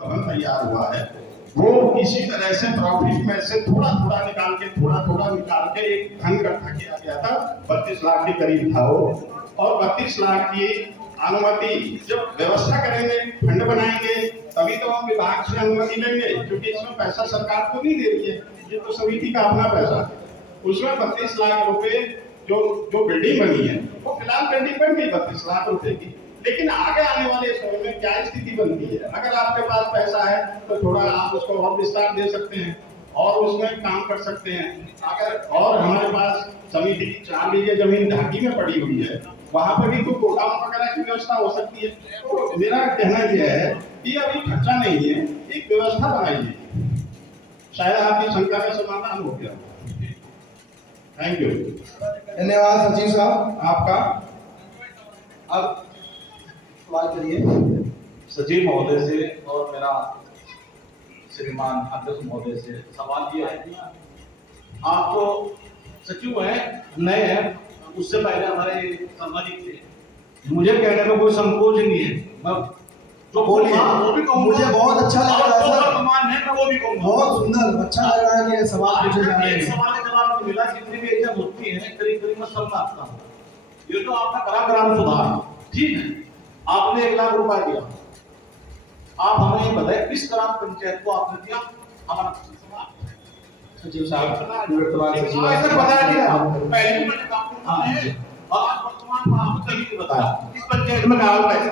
भवन तैयार हुआ है वो इसी तरह से प्रॉफिट में से थोड़ा थोड़ा निकाल के एक धन इकट्ठा किया गया था। 32 लाख के करीब था वो, और 32 लाख की अनुमति जब व्यवस्था करेंगे, फंड बनाएंगे, तभी तो हम विभाग से अनुमति लेंगे, क्योंकि इसमें पैसा सरकार को नहीं दे रही है, ये तो समिति का अपना पैसा है। उसमें 32 लाख रुपए जो बिल्डिंग बनी है वो फिलहाल बिल्डिंग बन गई 32 लाख रुपए की, लेकिन आगे आने वाले समय में क्या स्थिति बनती है, अगर आपके पास पैसा है तो थोड़ा आप उसको और विस्तार दे सकते हैं और उसमें काम कर सकते हैं। अगर और हमारे पास समिति की 4 बीघे जमीन ढाकी में पड़ी हुई है, वहां पर भी तो गोदाम वगैरह की व्यवस्था हो सकती है। तो मेरा कहना यह है कि अभी खर्चा नहीं है, एक व्यवस्था बनाइए, शायद आपकी शंका का समाधान हो गया। Thank you. धन्यवाद सचिव साहब आपका। अब सवाल करिए सचिव महोदय से और मेरा श्रीमान अध्यक्ष महोदय से सवाल ये है, आप तो सचिव हैं, नए हैं, उससे पहले हमारे सामाजिक थे, मुझे कहने में कोई संकोच नहीं है, मैं जो बोलिए, वो भी कहूंगा। मुझे बहुत अच्छा लग रहा है सर, सम्मान है, मैं वो भी कहूंगा। बहुत सुंदर, अच्छा लग रहा है कि सवाल पूछे जा रहे एक हैं। सवाल का जवाब नहीं मिला, जितनी भी एग्जाम होती है करीब करीब मैं सब मानता हूँ। ये तो आपका करा ग्राम सुधार, ठीक है, आपने 1 लाख रुपया दिया, आप हमें ये बताएं किस ग्राम पंचायत को आपने दिया? हमारा सचिव साहब वर्तमान सचिव ऐसा बताया दिया, पहले भी मैंने कहा है और आज वर्तमान में आपको कहीं नहीं बताया इस पंचायत में क्या पैसा।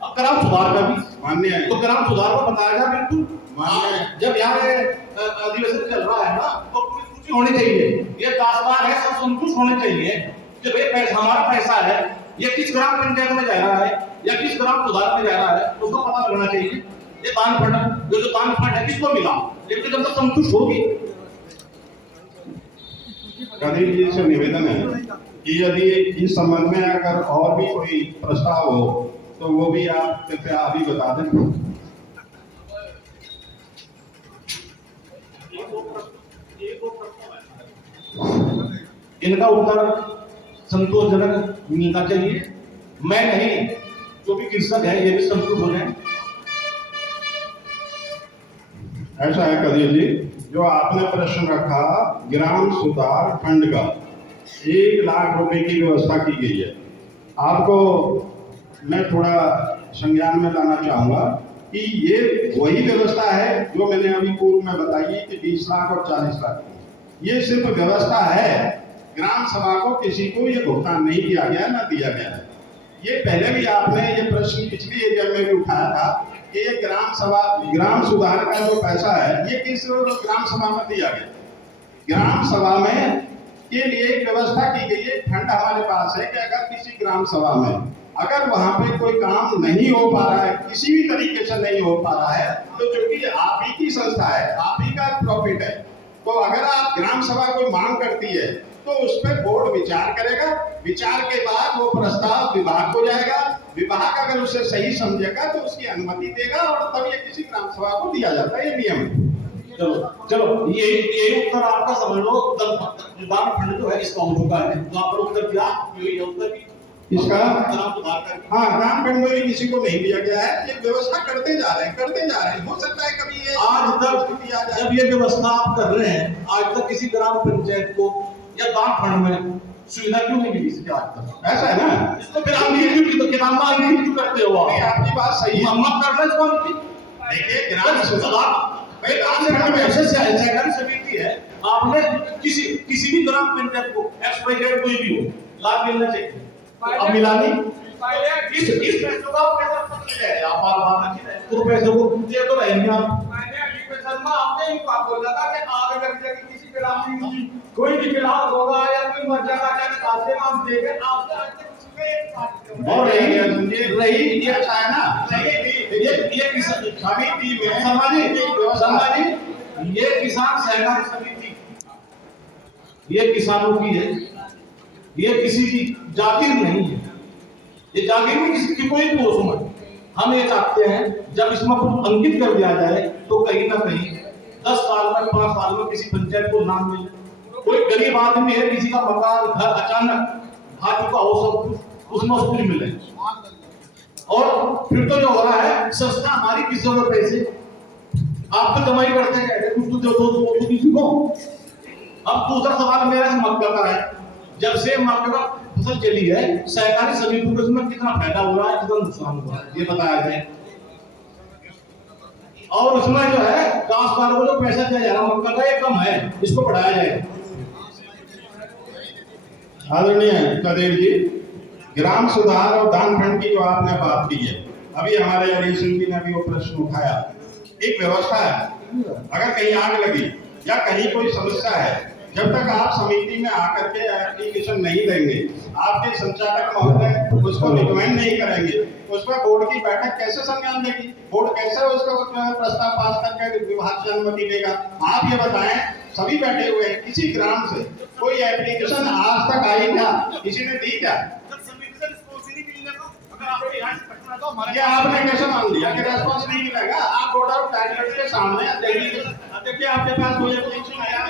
अब ग्राम सुधार का भी मान्य है, तो ग्राम सुधार को बताया जाए बिल्कुल मान्य है। जब यहाँ अधिवेशन चल रहा है ना, तो पूरी सूची होनी चाहिए, ये दास्तान है, सब संतुष्ट होने चाहिए कि भाई पैसा हमारा पैसा है, ये किस ग्राम पंचायत में जा रहा है या किस ग्राम सुधार में जा रहा है, उसको पता लगना चाहिए। ये दान फंड, जो दान फंड है किसको मिला, लेकिन जब तक संतुष्ट होगी। कदीर जी से निवेदन है कि यदि इस संबंध में अगर और भी कोई प्रस्ताव हो तो वो भी आप कृपया अभी बता दें। इनका उत्तर संतोषजनक मिलना चाहिए, मैं नहीं, जो भी कृषक है ये भी संतुष्ट हो जाए। ऐसा है कदीर जी, जो आपने प्रश्न रखा ग्राम सुधार फंड का 1 लाख रुपए की व्यवस्था की गई है, आपको मैं थोड़ा संज्ञान में लाना चाहूंगा कि ये वही व्यवस्था है जो मैंने अभी पूर्व में बताई कि 20 लाख और 40 लाख की, ये सिर्फ व्यवस्था है, ग्राम सभा को किसी को ये भुगतान नहीं किया गया, ना दिया गया है। ये पहले भी आपने ये प्रश्न पिछली एरिया में भी उठाया था कि ये ग्राम सुधार का जो पैसा है ये किस ग्राम सभा में दिया गया। ग्राम सभा में के लिए एक व्यवस्था की गई है, फंड हमारे पास है कि अगर किसी ग्राम सभा में अगर वहां पे कोई काम नहीं हो पा रहा है, किसी भी तरीके से नहीं हो पा रहा है, तो चूंकि आप ही की संस्था है, आप ही का प्रॉफिट है, तो अगर आप ग्राम सभा कोई मांग करती है तो उस पर बोर्ड विचार करेगा, विचार के बाद वो प्रस्ताव विभाग को जाएगा, विभाग अगर उसे सही समझेगा तो उसकी अनुमति देगा और तब ये किसी ग्राम सभा को दिया जाता है, ये नियम है। चलो ये उत्तर आपका समझ लो, दान फंड जो है इसका हो चुका है, तो आपने उत्तर दिया, ये उत्तर भी इसका ग्राम सुधार का। हाँ, ग्राम फंड में भी किसी को नहीं दिया गया है, ये व्यवस्था करते जा रहे हैं, हो सकता है कभी ये आज तक जब ये व्यवस्था आप कर रहे हैं, आज तक किसी ग्राम पंचायत को या दान फंड में सुविधा क्यों नहीं मिली इसके आज तक? ऐसा है ना, इसको फिर आप ये तो किताबा क्यों करते हो? आपकी बात सही है। मत करना इसको। देखिए ग्राम सुधार सहकारी समिति है, आपने किसी भी ग्राम पंचायत को एक्सपाइरेट कोई भी हो लाभ मिलना चाहिए, अब मिला नहीं, इस पैसों का पैसा पकड़ है, आप बार तो पैसों को दे तो रहेंगे आप। आपने ही बात बोला था कि आगे करके किसी ग्रामीण की कोई भी खिलाफ होगा या कोई मर जाएगा, खाते में हम देंगे आपसे आज तक उसमें एक बात और रही ये अच्छा है ना, ये किसान समिति में समाजी ये किसान सहकारी समिति ये किसानों की है, ये किसी की जागीर नहीं है, ये जागीर में किसी की कोई दोष नहीं। हम ये चाहते हैं जब इसमें कुछ अंकित कर दिया जाए तो कहीं ना कहीं 10 साल में 5 साल में किसी पंचायत को नाम मिले। कोई गरीब आदमी है, किसी का मकान घर अचानक भाग चुका हो, सब कुछ उसमें उसको मिले, और फिर तो जो हो रहा है किसी को पैसे आप तो कमाई करते हैं, कुछ तो दो किसी को। अब दूसरा सवाल मेरा से मक्का का है, जब से मक्का का फसल चली है सहकारी समिति को उसमें कितना फायदा हुआ है, कितना नुकसान हुआ है, ये बताया जाए। और उसमें जो है काश्तकार को जो पैसा दिया जा रहा है मक्का का, ये कम है, इसको बढ़ाया जाए। आदरणीय कदीर जी, ग्राम सुधार और दान फंड की जो आपने बात की है, अभी हमारे एडिशन जी ने भी वो प्रश्न उठाया। एक व्यवस्था है, अगर कहीं आग लगी या कहीं कोई समस्या है, जब तक आप समिति में आकर के एप्लीकेशन नहीं देंगे, आपके संचालक महोदय उसको रिकमेंड नहीं करेंगे, उस पर बोर्ड की बैठक कैसे संज्ञान लेगी, बोर्ड कैसे उसका प्रस्ताव पास करके विभाग से अनुमति देगा? आप ये बताएं, सभी बैठे हुए हैं, किसी ग्राम से कोई एप्लीकेशन आज तक आई क्या, किसी ने दी क्या? ये आपने कैसे मान लिया कि रेस्पॉन्स नहीं मिलेगा? आप बोर्ड ऑफ डायरेक्टर्स के सामने देखिए आपके पास कोई एप्लीकेशन आया?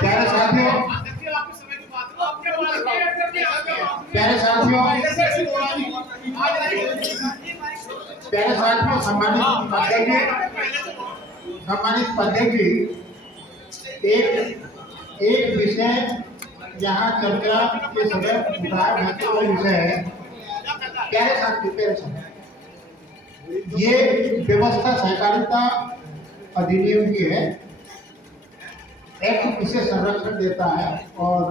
प्यारे साथियों, प्यारे साथियों, प्यारे साथियों, सम्मानित अध्यक्ष, एक विषय यहाँ चर्चा के समय उठाया जाने वाला विषय है। प्यारे साथियों, ये व्यवस्था सहकारिता अधिनियम की है, एक्ट इसे संरक्षण देता है और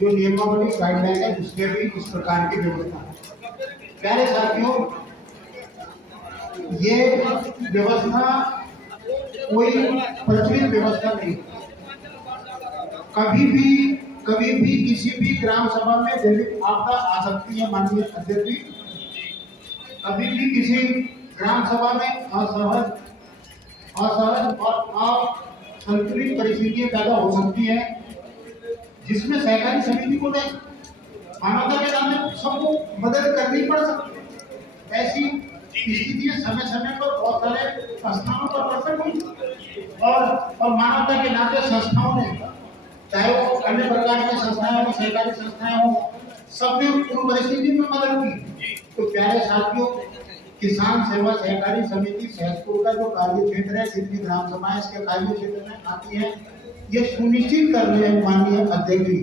जो नियमावली गाइडलाइन है उसमें भी इस प्रकार की व्यवस्था है। प्यारे साथियों, ये व्यवस्था कोई प्रचलित व्यवस्था नहीं। कभी भी किसी भी ग्राम सभा में दैनिक आपदा आ सकती है। माननीय अध्यक्ष जी, कभी भी किसी ग्राम सभा में असहज और संतुलित परिस्थितियां पैदा हो सकती है, जिसमें सहकारी समिति को मानवता के नाम में सबको मदद करनी पड़ सकती है। ऐसी स्थितियां समय समय पर बहुत सारे संस्थाओं पर प्रकट हुई और मानवता के नाते संस्थाओं ने, चाहे वो अन्य प्रकार की संस्थाएं हो, सहकारी संस्थाएं हो, सबने उन परिस्थिति में मदद की। तो प्यारे साथियों, किसान सेवा सहकारी समिति सहसपुर का जो कार्य क्षेत्र है, जितनी ग्राम सभाएं इसके कार्य क्षेत्र में आती है, ये सुनिश्चित करने हैं माननीय अध्यक्ष जी,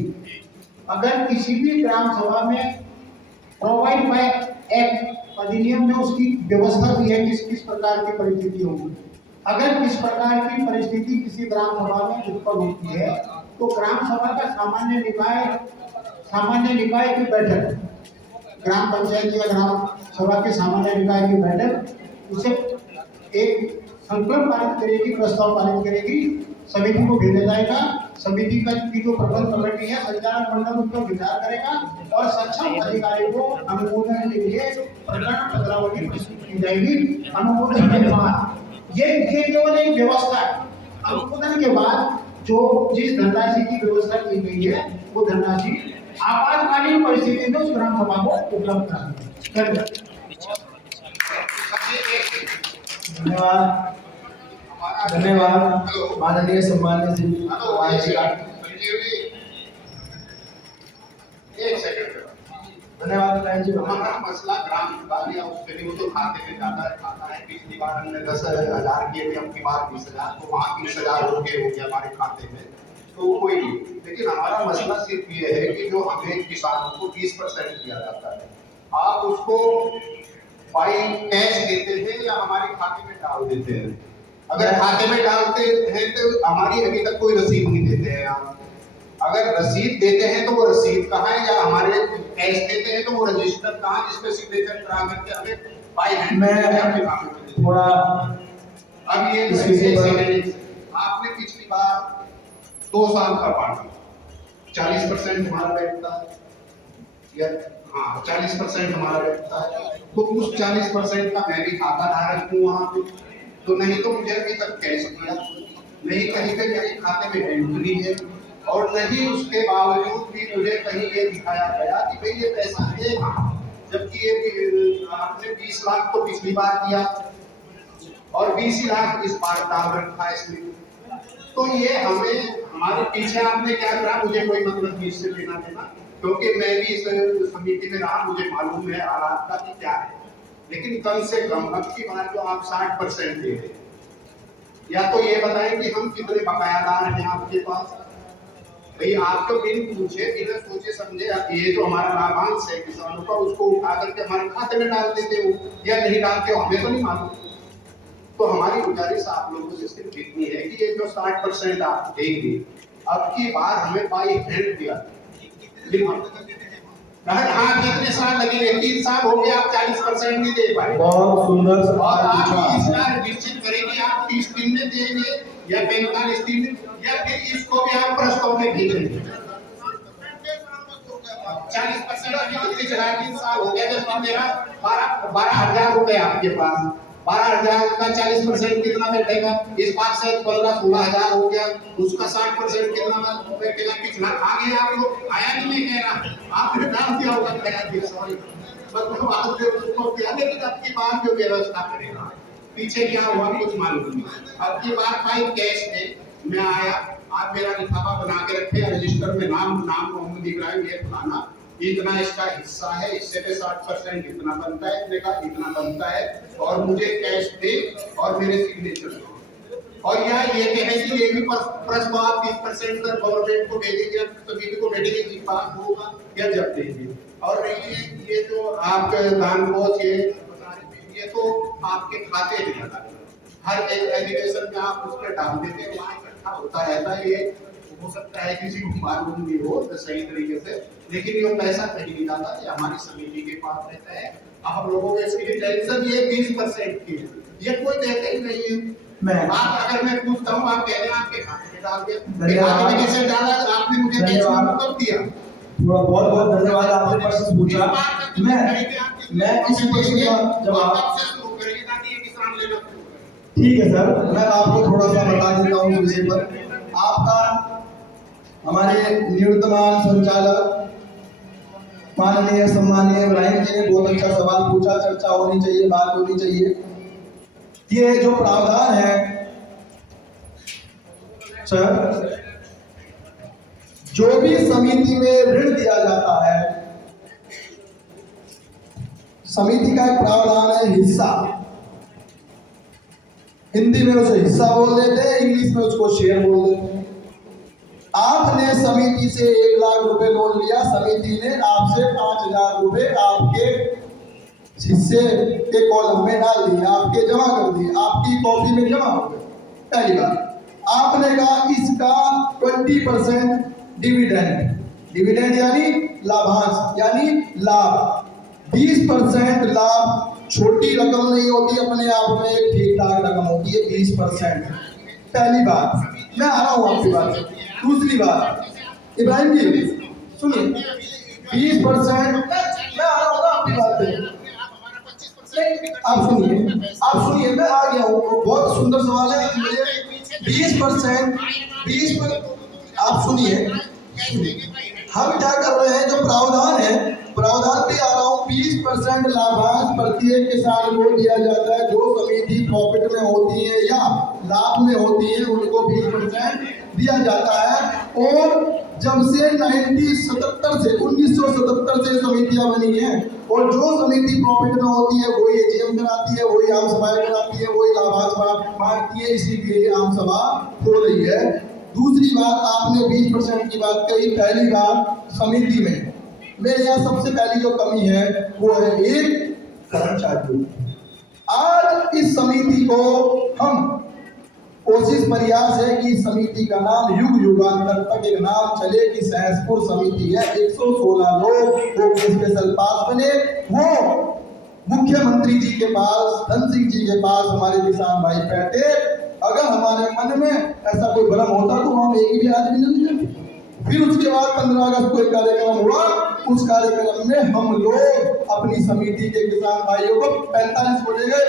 अगर किसी भी ग्राम सभा में प्रोवाइड बाय एक्ट अधिनियम में उसकी व्यवस्था भी है किस किस प्रकार की परिस्थिति होगी। अगर इस प्रकार की परिस्थिति किसी ग्राम सभा में उत्पन्न होती है तो ग्राम सभा का सामान्य निकाय की बैठक, ग्राम पंचायत या ग्राम सभा के सामान्य निकाय की बैठक उसे एक संकल्प पारित करेगी, प्रस्ताव पारित करेगी, समिति को भेजा जाएगा। समिति की जो प्रबंध कमेटी है, संचालक मंडल उस पर विचार करेगा और सक्षम अधिकारी को अनुमोदन के लिए प्रकरण पत्रावली प्रस्तुत की जाएगी। अनुमोदन के बाद ये केवल एक व्यवस्था है। अनुमोदन के बाद जो जिस धनराशि की व्यवस्था की गई है वो धनराशि आपातकालीन परिस्थिति में उस ग्राम सभा को उपलब्ध कराएगी। धन्यवाद, धन्यवाद माननीय सम्मानित श्री। एक सेकंड, धन्यवाद जी। हमारा मसला ग्राम सुधार या उसके लिए तो खाते में जाता है, खाता है। पिछली बार हमने 10,000 किए थे, अब की बार 20,000, तो वहाँ 30,000 हो गए हमारे खाते में, तो कोई नहीं। लेकिन हमारा मसला सिर्फ ये है कि जो हमें किसानों को 20% दिया जाता है, आप उसको बाई कैश देते हैं या हमारे खाते में डाल देते हैं? अगर खाते में डालते हैं तो हमारी अभी तक कोई रसीद नहीं देते हैं आप। अगर रसीद देते हैं तो वो रसीद कहाँ है, या हमारे कैश देते हैं तो वो रजिस्टर कहाँ जिस पे सिग्नेचर करा करके हमें बाई हैंड मैं थोड़ा अब ये आपने पिछली बार 2 साल का बांटा, 40% हमारा बैठता है या हाँ 40% हमारा बैठता है, तो उस 40% का मैं भी खाता धारक हूँ वहाँ पे, तो नहीं तो मुझे अभी तक कैश दिया नहीं, कहीं पे मेरे खाते में एंट्री है, और नहीं उसके बावजूद भी मुझे कहीं ये दिखाया गया कि भाई ये पैसा है कहाँ, जबकि ये आपने 20 लाख तो पिछली बार दिया और 20 लाख इस बार डाल रखा है इसमें। तो ये हमें हमारे पीछे आपने क्या करा, मुझे कोई मतलब नहीं इससे लेना देना, क्योंकि मैं भी इस समिति में रहा, मुझे मालूम है हालात का कि क्या है। लेकिन कम से कम अब की बार जो आप 60% दे रहे हैं, या तो ये बताएं कि हम कितने बकायादार हैं आपके पास। भाई आपको बिन पूछे बिना सोचे समझे ये जो हमारा लाभांश है किसानों का, उसको उठा करके हमारे खाते में डाल देते हो या नहीं डालते हो, हमें तो नहीं मालूम। तो हमारी गुजारिश आप लोगों से सिर्फ इतनी है कि ये जो 60% आप देंगे, अब की बार हमें बाई हैंड दिया। हाँ, कितने साल लगेंगे? 3 साल हो गए, आप 40% नहीं दे पाए। बहुत सुंदर और सवाल आप पूछा इसका निश्चित करेंगे आप 30 दिन में देंगे या 45 दिन में, या फिर इसको भी आप प्रस्ताव में भेजेंगे। 40% 3 साल हो गया, जब मेरा 12,000 रुपए आपके पास, 12,000 का 40% कितना बैठेगा? इस बात से 15-16,000 हो गया, उसका 60% कितना बैठेगा? कितना आ गया आप लोग? आया नहीं, मैं कह रहा आपने डाल दिया होगा, कह दिया, सॉरी मतलब आप उसको किया, लेकिन अब की बार जो व्यवस्था करेगा पीछे क्या हुआ कुछ मालूम नहीं। अब की बार भाई कैश में मैं आया, आप मेरा लिफाफा बना के रखे, रजिस्टर में नाम मोहम्मद इब्राहिम ये फलाना, इतना इसका हिस्सा है, इससे पे 60% इतना बनता है, इतने का इतना बनता है, और मुझे कैश दे और मेरे सिग्नेचर दो। और या ये कहे कि ये भी प्रस्ताव 30% सर गवर्नमेंट को भेजेंगे, सभी को भेजेंगे, की बात होगा या जब देंगे। और ये जो आपके दान कोष ये तो आपके खाते में आता है, हर एक एलिगेशन में आप उसमें डाल देते हैं, वहाँ इकट्ठा होता रहता है। ये हो सकता है किसी को मालूम नहीं हो तो सही तरीके से, लेकिन ये पैसा कहीं नहीं जाता, ये हमारी समिति के पास रहता है। हम लोगों को इसकी टेंशन ये 20% की है, ये कोई देते ही नहीं है। आप अगर मैं पूछता हूँ, आप कह रहे हैं आपके खाते में डाल दिया, कैसे डाला आपने, मुझे कब दिया? बहुत बहुत धन्यवाद, आपने प्रश्न पूछा। मैं इस प्रश्न का जवाब, ठीक है सर, मैं आपको थोड़ा सा बता देता हूँ इस विषय पर। आपका हमारे निवर्तमान संचालक माननीय सम्मानीय इब्राहिम जी ने बहुत अच्छा सवाल पूछा, चर्चा होनी चाहिए, बात होनी चाहिए। ये जो प्रावधान है सर, जो भी समिति में ऋण दिया जाता है, समिति का एक प्रावधान है हिस्सा, हिंदी में उसे हिस्सा बोल देते हैं, इंग्लिश में उसको शेयर बोल देते हैं। आपने समिति से 1 लाख रुपए लोन लिया, समिति ने आपसे 5,000 रुपए आपके हिस्से के कॉलम में डाल दिए, आपके जमा कर दिए, आपकी कॉपी में जमा हो गए। पहली बात, आपने कहा इसका 20% डिविडेंड, डिविडेंड यानी लाभांश यानी लाभ, 20% लाभ छोटी रकम नहीं होती, अपने आप में एक ठीक ठाक रकम होती है 20%। पहली बात, मैं आ रहा हूँ आपकी बात। दूसरी बात, इब्राहिम जी सुनिए, 20%, मैं आ रहा हूँ ना आपकी बात पे, आप सुनिए, मैं आ गया हूँ। बहुत सुंदर सवाल है, 20%, आप सुनिए, हम क्या कर रहे हैं, जो प्रावधान है, प्रावधान पे आ रहा हूँ। 20% लाभांश प्रत्येक किसान को दिया जाता है, जो समिति प्रॉफिट में होती है या लाभ में होती है, उनको 20% दिया जाता है। और जब से 1977 से समितियां बनी हैं, और जो समिति प्रॉफिट में होती है वही एजीएम कराती है, वही आम सभाएं कराती है, वही लाभांश बांटती है, इसीलिए आम सभा हो रही है। दूसरी बात, आपने 20% की बात कही। पहली बात, समिति में मेरे यहाँ सबसे पहली जो कमी है वो है एक कर्मचारी। आज इस समिति को हम कोशिश प्रयास है कि समिति का नाम युग युगांतर तक एक नाम चले कि सहसपुर समिति है। 116 लोग वो स्पेशल पास बने, वो मुख्यमंत्री जी के पास, धन सिंह जी के पास हमारे किसान भाई बैठे। अगर हमारे मन में ऐसा कोई भ्रम होता तो हम एक भी आदमी नहीं देते। फिर उसके बाद 15 अगस्त को एक कार्यक्रम हुआ, उस कार्यक्रम में हम लोग अपनी समिति के किसान भाइयों को 45 वोट गए।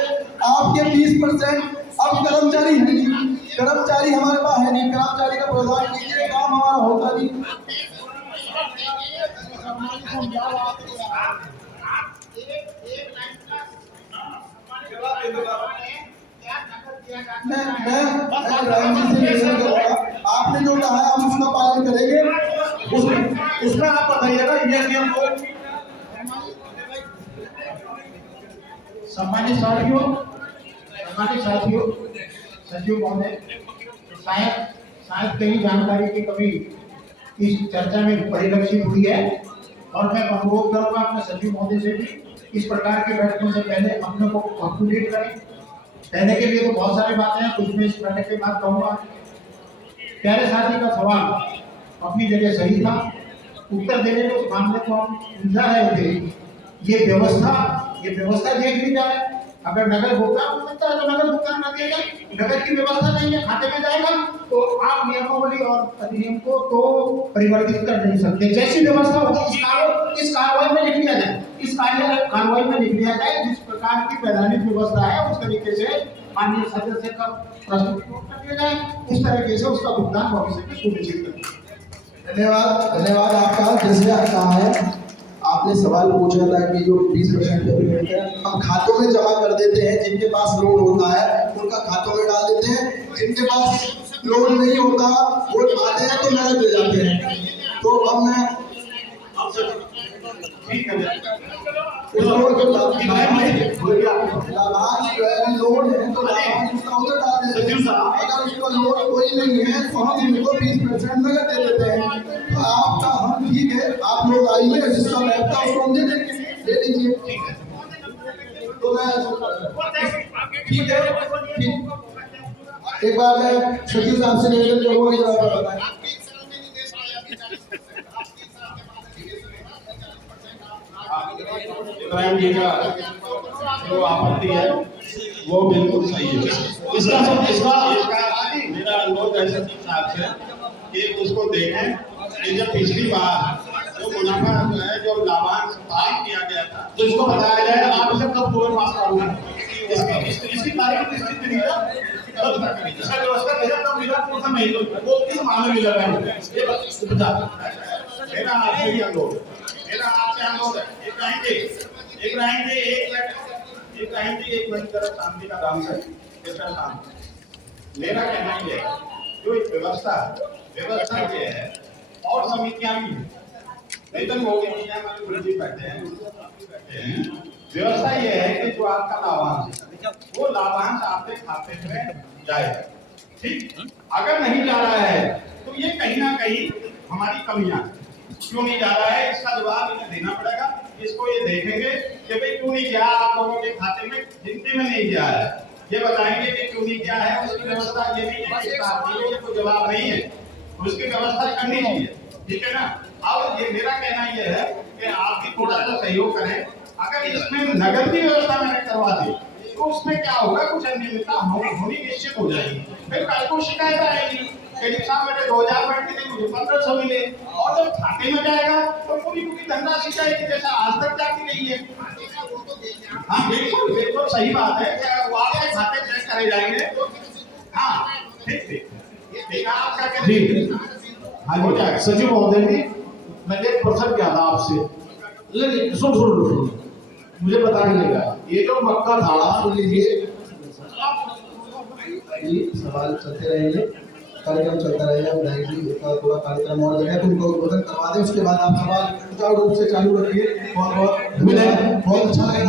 आपके 20%, अब कर्मचारी है नहीं, कर्मचारी हमारे पास है नहीं, कर्मचारी का प्रावधान कीजिए, काम हमारा होता नहीं। आपने जो कहा है हम उसका पालन करेंगे, उसमें आप बताइएगा ये नियम को। सम्मानित साथियों, सचिव महोदय, शायद कहीं जानकारी की कमी इस चर्चा में परिलक्षित हुई है और मैं अनुरोध करूंगा अपने सचिव महोदय से भी इस प्रकार के बैठकों से पहले अपने को अपडेट करें। कहने के लिए तो बहुत सारी बातें हैं, कुछ मैं इस बैठक के बाद कहूंगा। प्यारे साथी का सवाल अपनी जगह सही था, उत्तर देने में उस मामले को हम उलझा रहे थे। ये व्यवस्था देख ली जाए। अगर नगर भुगतान होता है तो नगर भुगतान न दिया जाए, नगर की व्यवस्था नहीं है, खाते में जाएगा तो आप नियमावली और अधिनियम को तो परिवर्तित कर नहीं सकते। जैसी व्यवस्था होगी इस कार्रवाई में लिख लिया जाए, कार्रवाई में लिख लिया जाए जिस प्रकार की वैधानिक व्यवस्था है उस तरीके से माननीय सदस्य का प्रश्न कर दिया जाए, उस तरीके से उसका भुगतान भविष्य में सुनिश्चित करें। धन्यवाद आपका। जैसे आप कहा है, आपने सवाल पूछा था कि जो 20% पेमेंट है हम खातों में जमा कर देते हैं। जिनके पास लोन होता है उनका खातों में डाल देते हैं, जिनके पास लोन नहीं होता वो आते हैं तो नगद ले जाते हैं। तो अब मैं लाभांश जो है लोन है तो लाभांश उसका उधर डाल देते हैं। अगर उसका लोन कोई नहीं है तो हम इनको 20% नगद दे देते हैं। तो आपका हम ठीक है, आप लोग आइए, जिसका बैठता है उसको हम दे देंगे, दे दीजिए। तो मैं ठीक है, ठीक। एक बार मैं सचिव साहब से निवेदन करूंगा कि जरा बताएं। इब्राहिम जी का जो आपत्ति है वो बिल्कुल सही है। इसका मेरा अनुरोध है सचिव साहब से कि उसको देखें कि जब पिछली बार जो मुनाफा जो है जो लाभांश पास किया गया था तो इसको बताया जाए आप इसे कब तुरंत पास करोगे, इसकी तारीख निश्चित नहीं है। इसका व्यवस्था भेजा तब मिला कौन सा महीने वो किस माह में मिला है ये बता। मेरा आपसे ही अनुरोध है, एक महीने तरफ शांति का काम है। मेरा कहना ये है जो एक व्यवस्था ये है और समितियां भी हैं, नहीं तो वो हमारे गुरुजी बैठे हैं। व्यवस्था ये है कि जो आपका लाभांश है वो लाभांश आपके खाते में जाएगा, ठीक। अगर नहीं जा रहा है तो ये कहीं ना कहीं हमारी कमियां, क्यों नहीं जा रहा है इसका जवाब इन्हें देना पड़ेगा। इसको ये देखेंगे कि भाई क्यों नहीं गया आप लोगों के खाते में, गिनती में नहीं गया है, ये बताएंगे कि क्यों नहीं गया है। उसकी व्यवस्था ये नहीं है कि कोई जवाब नहीं है, उसकी व्यवस्था करनी चाहिए, ठीक है ना। अब ये मेरा कहना ये है कि आप भी थोड़ा सा सहयोग करें। अगर इसमें नगद की व्यवस्था मैंने करवा दी तो उसमें क्या होगा, कुछ अनियमितता होनी निश्चित हो जाएगी, फिर कल को शिकायत आएगी कि साहब मेरे 2000 बैठे थे मुझे 1500 मिले, और जब खाते में जाएगा तो पूरी धनराशि जाएगी जैसा आज तक जाती रही है। हाँ बिल्कुल सही बात है कि वो आपके खाते चेक करे जाएंगे। हाँ ठीक आप क्या कहते हैं? हाँ जी सचिव महोदय जी, मैंने एक प्रश्न किया था आपसे, लेकिन सुन मुझे बता दीजिएगा ये जो मक्का था, सुन लीजिए, सवाल चलते रहेंगे, कार्यक्रम चलता रहेगा। विधायक जी का थोड़ा कार्यक्रम और है तो उनको उद्बोधन करवा दें, उसके बाद आप सवाल सुचारू रूप से चालू रखिए। बहुत अच्छा लगेगा।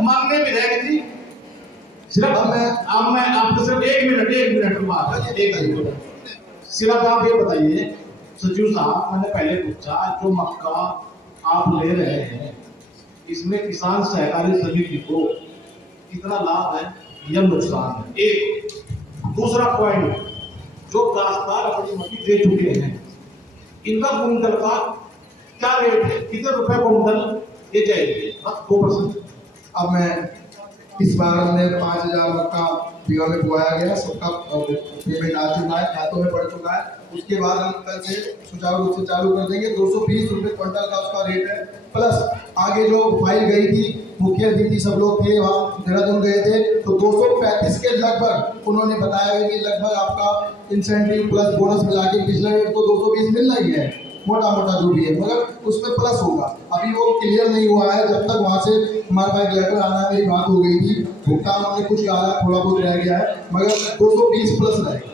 माननीय विधायक जी सिर्फ अब मैं आपको सिर्फ एक मिनट सिर्फ आप ये बताइए सचिव साहब, मैंने पहले पूछा जो मक्का आप ले रहे हैं इसमें किसान सहकारी समिति को कितना लाभ है या नुकसान है, एक। दूसरा पॉइंट, जो काश्तकार अपनी मक्की दे चुके हैं इनका कुंटल का क्या रेट है, कितने रुपए कुंटल ये जाएगी, बस 2%। अब मैं इस बार हमने 5000 मक्का बीघा में बुआया गया, सबका पेमेंट आ चुका है, खातों में पड़ चुका है। उसके बाद हम कल से सुचारू रूप से चालू कर देंगे। 220 रुपये क्विंटल का उसका रेट है, प्लस आगे जो फाइल गई थी, मुखिया दीदी सब लोग थे वहाँ देहरादून गए थे, तो 235 के लगभग उन्होंने बताया कि लगभग आपका इंसेंटिव प्लस बोनस मिला के पिछले रेट तो 220 मिल रही है, मोटा मोटा जो भी है, मगर उसमें प्लस होगा। अभी वो क्लियर नहीं हुआ है, जब तक वहाँ से हमारे पास लेटर आना, मेरी बात हो गई थी, भुगतान हमने कुछ कहा, थोड़ा बहुत रह गया है, मगर 220 प्लस रहेगा।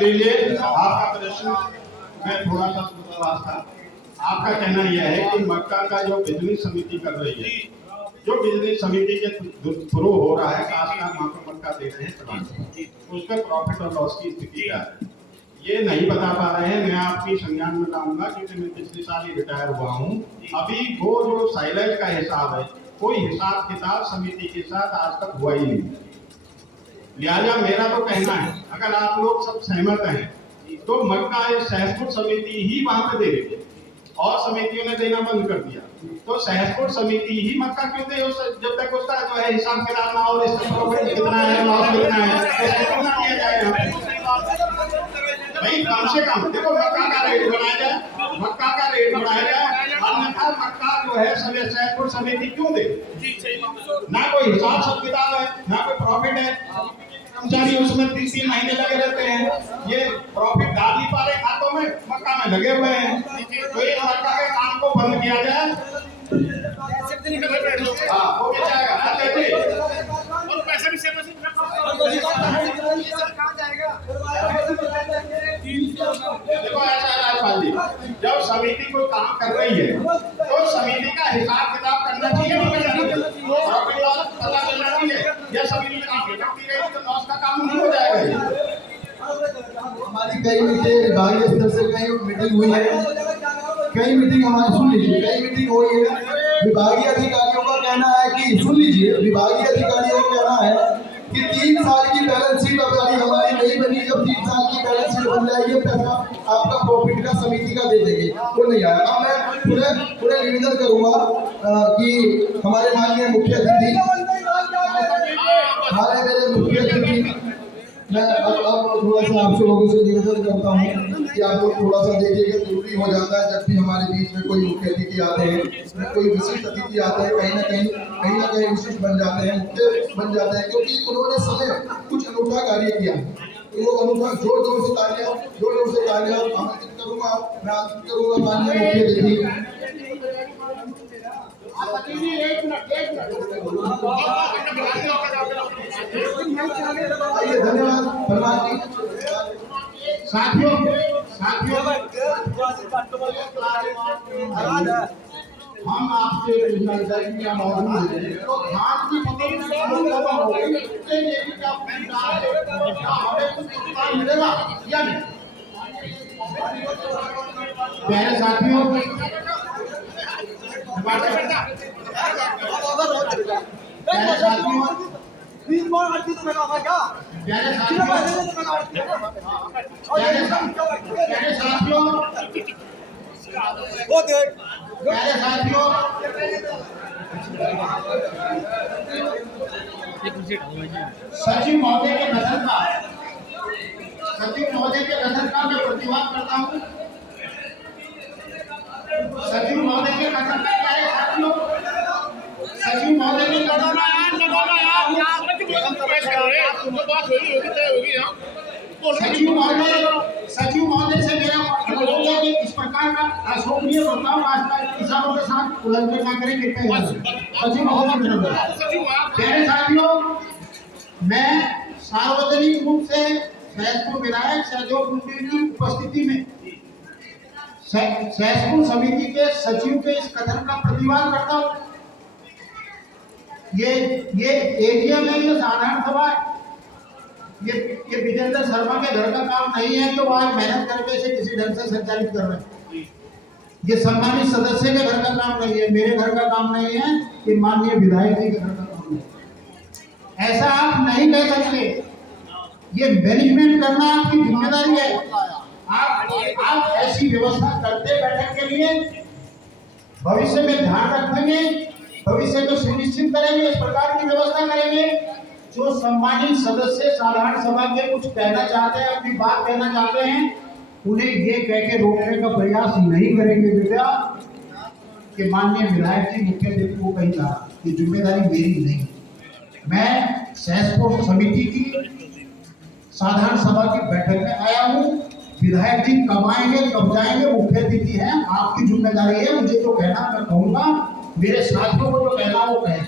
लीजिए आपका प्रश्न मैं थोड़ा सा था, आपका कहना यह है कि मक्का का जो बिजनेस समिति कर रही है, जो बिजनेस समिति के थ्रू हो रहा है, खासकर वहाँ पर मक्का दे रहे हैं प्लांट, उसका प्रॉफिट और लॉस की स्थिति क्या है, ये नहीं बता पा रहे हैं। मैं आपकी संज्ञान में लाऊंगा क्योंकि मैं पिछले साल ही रिटायर हुआ हूँ। अभी वो जो साइलेज का हिसाब है, कोई हिसाब किताब समिति के साथ आज तक हुआ ही नहीं। लिहाजा मेरा तो कहना है, अगर आप लोग सब सहमत हैं तो मक्का सहसपुर समिति ही वहां पे दे रही है और समितियों ने देना बंद कर दिया, तो सहसपुर समिति ही मक्का क्यों दे जब तक उसका जो है हिसाब किताब ना और इसका प्रॉफिट कितना है, लॉस कितना है, कितना दिया जाए। भाई कम से कम देखो मक्का का रेट बढ़ाया जाए, मक्का का रेट बढ़ाया जाए, अन्यथा मक्का जो है सहसपुर समिति क्यों दे? ना कोई हिसाब सब किताब है, ना कोई प्रॉफिट है, कर्मचारी उसमें 3-3 महीने लगे रहते हैं, ये प्रॉफिट डाल नहीं पा रहे खातों में, मक्का में लगे हुए हैं। तो ये मक्का के काम को बंद किया जाए। हाँ हो जाएगा। अच्छा जी, और पैसा भी सेव देखो ऐसा है राजपाल जी, जब समिति कोई काम कर रही है तो समिति का हिसाब किताब करना चाहिए, प्रॉफिट लॉस पता करना चाहिए। या समिति काम करती रहेगी तो लॉस का काम नहीं हो जाएगा। हमारी कई मीटिंग विभागीय स्तर से कई मीटिंग हुई है, कई मीटिंग हमारी सुन लीजिए, कई मीटिंग हुई है। विभागीय अधिकारियों का कहना है कि सुन लीजिए, विभागीय अधिकारियों का कहना है कि 3 साल की बैलेंस शीट अभी हमारी नहीं बनी, जब 3 साल की बैलेंस शीट बन जाएगी पैसा आपका प्रॉफिट का समिति का दे देंगे, वो नहीं आएगा। मैं पूरे निवेदन करूंगा कि हमारे माननीय मुख्य अतिथि, हमारे मेरे मुख्य अतिथि, मैं अब थोड़ा सा आप लोगों से निवेदन करता हूँ कि आप लोग थोड़ा सा देखिएगा, जरूरी हो जाता है जब भी हमारे बीच में कोई मुख्य अतिथि आते हैं, कोई विशिष्ट अतिथि आते हैं, कहीं ना कहीं विशिष्ट बन जाते हैं, मुख्य बन जाते हैं, क्योंकि उन्होंने समय कुछ अनूठा कार्य किया। तो वो अनूठा जोर जोर से तालियां आमंत्रित करूंगा, मैं आमंत्रित करूंगा माननीय मुख्य अतिथि। आइए, धन्यवाद प्रधान जी। साथियों हम आपसे जानकारी क्या मौजूद है, तो आज की मिलेगा या नहीं? प्यारे साथियों, सचिव महोदय के कथन का मैं प्रतिवाद करता हूँ। सचिव महोदय के कथन का क्या है साथियों? सचिव महोदय के कथन सचिव महोदय से मेरा अनुरोध है कि इस प्रकार का अशोभनीय बर्ताव किसानों के साथ उल्लंघन न करें। सचिव महोदय, प्यारे साथियों, मैं सार्वजनिक रूप से सहसपुर विधायक सहयोग मुंडी की उपस्थिति में सहसपुर समिति के सचिव के इस कथन का प्रतिवाद करता हूँ। ये एटीएम है, ये साधारण सभा है, ये विजेंद्र शर्मा के घर का काम नहीं है कि वो आज मेहनत करके इसे किसी ढंग से संचालित कर रहे हैं। ये सम्मानित सदस्य के घर का काम नहीं है, मेरे घर का काम नहीं है, ये माननीय विधायक जी के घर का काम है। ऐसा आप नहीं कह सकते। ये मैनेजमेंट करना आपकी जिम्मेदारी है। आप ऐसी व्यवस्था करते बैठक के लिए भविष्य में ध्यान रखेंगे, भविष्य में सुनिश्चित करेंगे, इस प्रकार की व्यवस्था करेंगे। जो सम्मानित सदस्य साधारण सभा के कुछ कहना चाहते हैं, अपनी बात कहना चाहते हैं, उन्हें ये कह के रोकने का प्रयास नहीं करेंगे बेटा कि माननीय विधायक जी मुख्य अतिथि को कहीं कहा। ये जिम्मेदारी मेरी नहीं। मैं सहसपुर समिति की साधारण सभा की बैठक में आया हूँ। विधायक जी कब आएंगे कब जाएंगे, मुख्य अतिथि हैं, आपकी जिम्मेदारी है। मुझे जो कहना मैं कहूँगा, मेरे साथियों को जो कहना वो कहें।